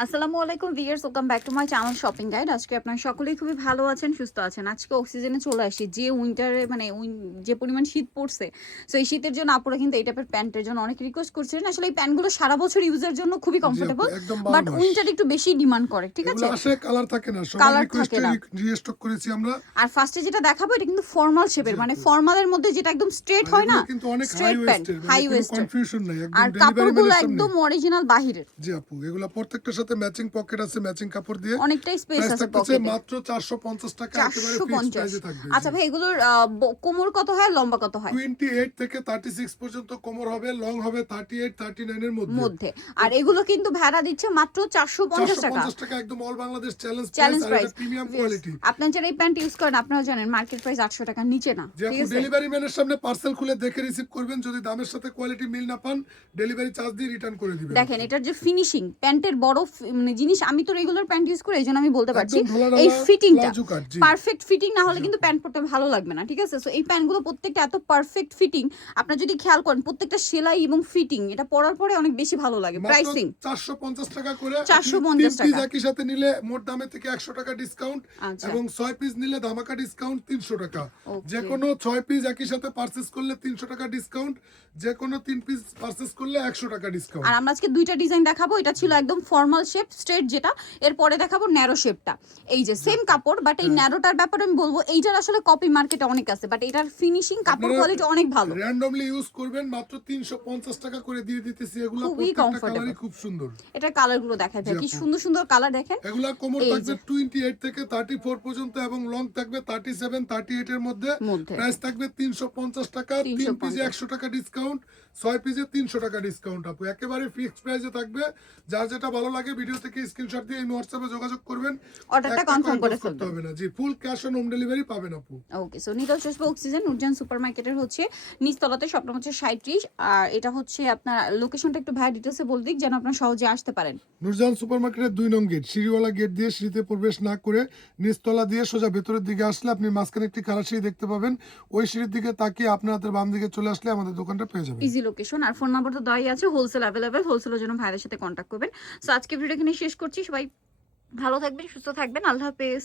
আসসালামু আলাইকুম viewers, welcome back to my channel shopping guide. আজকে আপনারা সকলেই খুবই ভালো আছেন, সুস্থ আছেন। আজকে অক্সিজেনে চলে আসি, যে উইন্টারে মানে যে পরিমাণ শীত পড়ছে, সো এই শীতের জন্য আপুরা কিন্তু এই টাইপের প্যান্টের জন্য অনেক রিকোয়েস্ট করছিলেন। আসলে এই প্যান্টগুলো সারা বছর ইউজের জন্য খুবই জি আপু, কমফোর্টেবল, একদম 12 বাট মাস। উইন্টার একটু বেশি ডিমান্ড করে, ঠিক আছে? এগুলো আসে কালার থাকে না, সবার কালার রিকোয়েস্টে থাকে না। রিস্টক করেছি আমরা। আর ফার্স্টে যেটা দেখাবো এটা কিন্তু ফর্মাল শেপের, জি মানে আপু। ফর্মালের মধ্যে যেটা একদম স্ট্রেট আর হয় না, এগুলো কিন্তু অনেক হাই স্ট্রেট প্যান্ট, ওয়েস্টের, হাই মানে কোনো ওয়েস্টের। কনফিউশন নাই, একদম আর ডেলিভারি কাপড়গুলো ম্যানের সামনে। একদম অরিজিনাল বাহিরের। জি আপু, এগুলো প্রত্যেকটার সাথে ম্যাচিং পকেট আছে, ম্যাচিং কাপড় দিয়ে। অনেকটাই স্পেস প্রাইস আছে থাকতেছে পকেটে। মাত্র 450 টাকা, একেবারে ফিক্সড 450। প্রাইসে থাকবে। আচ্ছা ভাই, এগুলোর কোমর কত হয়, লম্বা কত হয়? 28 থেকে 36 পর্যন্ত কোমর হবে, লং হবে 38 39 এর মধ্যে মধ্যে। আর এগুলো কিন্তু ভাড়া দিচ্ছে মাত্র 450 টাকা। 450 টাকা, একদম all Bangladesh challenge challenge price, আর প্রাইস। এটা প্রিমিয়াম কোয়ালিটি। আপনারা যারা এই প্যান্ট ইউজ করেন আপনারা জানেন মার্কেট প্রাইস 800 টাকার নিচে না, যে ঠিক আপনি আছে? ডেলিভারি ম্যানের সামনে পার্সেল খুলে দেখে রিসিভ করবেন, যদি দামের সাথে কোয়ালিটি মিল না পান ডেলিভারি চার্জ দিয়ে রিটার্ন করে দিবেন। দেখেন এটার যে ফিনিশিং, প্যান্টের বড় মানে জিনিস, আমি তো রেগুলার প্যান্ট ইউজ করি, এইজন্য আমি বলতে পারছি একদম ঢোলা এই ঢালা ফিটিংটা প্লাজো কাট, জি। পারফেক্ট ফিটিং না হলে কিন্তু প্যান্ট পরতে ভালো লাগবে না, ঠিক আছে? সো এই প্যান্টগুলো প্রত্যেকটা এত পারফেক্ট ফিটিং, আপনারা যদি খেয়াল করেন প্রত্যেকটা সেলাই এবং ফিটিং এটা পরার পরে অনেক বেশি ভালো লাগে। মাত্র প্রাইসিং 450 টাকা করে। 450 3 পিস টাকা। একই সাথে নিলে মোট দামে থেকে 100 টাকা ডিসকাউন্ট, আচ্ছা, এবং 6 পিস নিলে ধামাকা ডিসকাউন্ট 300 টাকা। ওকে। যে কোনো 6 পিস একই সাথে পারচেজ করলে 300 টাকা ডিসকাউন্ট, যে কোনো 3 পিস পারচেজ করলে 100 টাকা ডিসকাউন্ট। আর আমরা আজকে দুইটা ডিজাইন দেখাবো। এটা ছিল একদম ফর্মাল শেপ স্ট্রেট যেটা, এরপরে দেখাবো ন্যারো শেপটা। এই যে সেম কাপড়, বাট এই ন্যারোটার ব্যাপারে আমি বলবো এইটার আসলে কপি মার্কেটে অনেক আছে, বাট এটার ফিনিশিং কাপড় কোয়ালিটি অনেক ভালো। র্যান্ডমলি ইউজ করবেন, মাত্র 350 টাকা করে দিয়ে দিতেছি। এগুলো খুবই প্রত্যেকটা comfortable। কালারই খুব সুন্দর। এটার কালারগুলো দেখায় ভাই, জি কি আপু। সুন্দর সুন্দর কালার দেখেন। এগুলা কোমর এই থাকবে যে 28 থেকে 34 পর্যন্ত, এবং লং থাকবে 37 38 এর মধ্যে। মধ্যে প্রাইস থাকবে 350 টাকা, 3 পিসে 350। 100 টাকা ডিসকাউন্ট, 6 পিসে 300 টাকা ডিসকাউন্ট। আপু একেবারে ফিক্সড প্রাইসে থাকবে। যার যেটা ভালো লাগে ভিডিও থেকে স্ক্রিনশট দিয়ে এই হোয়াটসঅ্যাপে যোগাযোগ করবেন, অর্ডারটা একটা কনফার্ম করে অ্যাডভান্স করতে ফেলবেন। হবে না। জি, full cash on home delivery পাবেন আপু। ওকে, সো নিটল চশমা অক্সিজেন নুরজান সুপার মার্কেটের হচ্ছে নিচতলাতে, শপ নম্বর হচ্ছে 37। আর এটা হচ্ছে আপনার লোকেশনটা একটু ভাই ডিটেলসে বল দিক, যেন আপনারা সহজে আসতে পারেন। নুরজাহান সুপারমার্কেটের 2 নং গেট, সিঁড়িওয়ালা গেট দিয়ে সিঁড়িতে প্রবেশ না করে নিচতলা দিয়ে সোজা ভেতরের দিকে আসলে আপনি মাঝখানে একটি কারা সিঁড়ি দেখতে পাবেন। ওই সিঁড়ির দিকে তাকিয়ে আপনার হাতের বাম দিকে চলে আসলে আমাদের দোকানটা পেয়ে যাবেন। ইজি লোকেশন, আর ফোন নাম্বার তো দেওয়াই আছে। হোলসেল অ্যাভেলেবেল, হোলসেলের জন্য ভাইদের সাথে কন্ট্যাক্ট করবেন। সো আজকে ভিডিও এখানে শেষ করছি। সবাই ভালো থাকবেন, সুস্থ থাকবেন, আল্লাহ হাফেজ।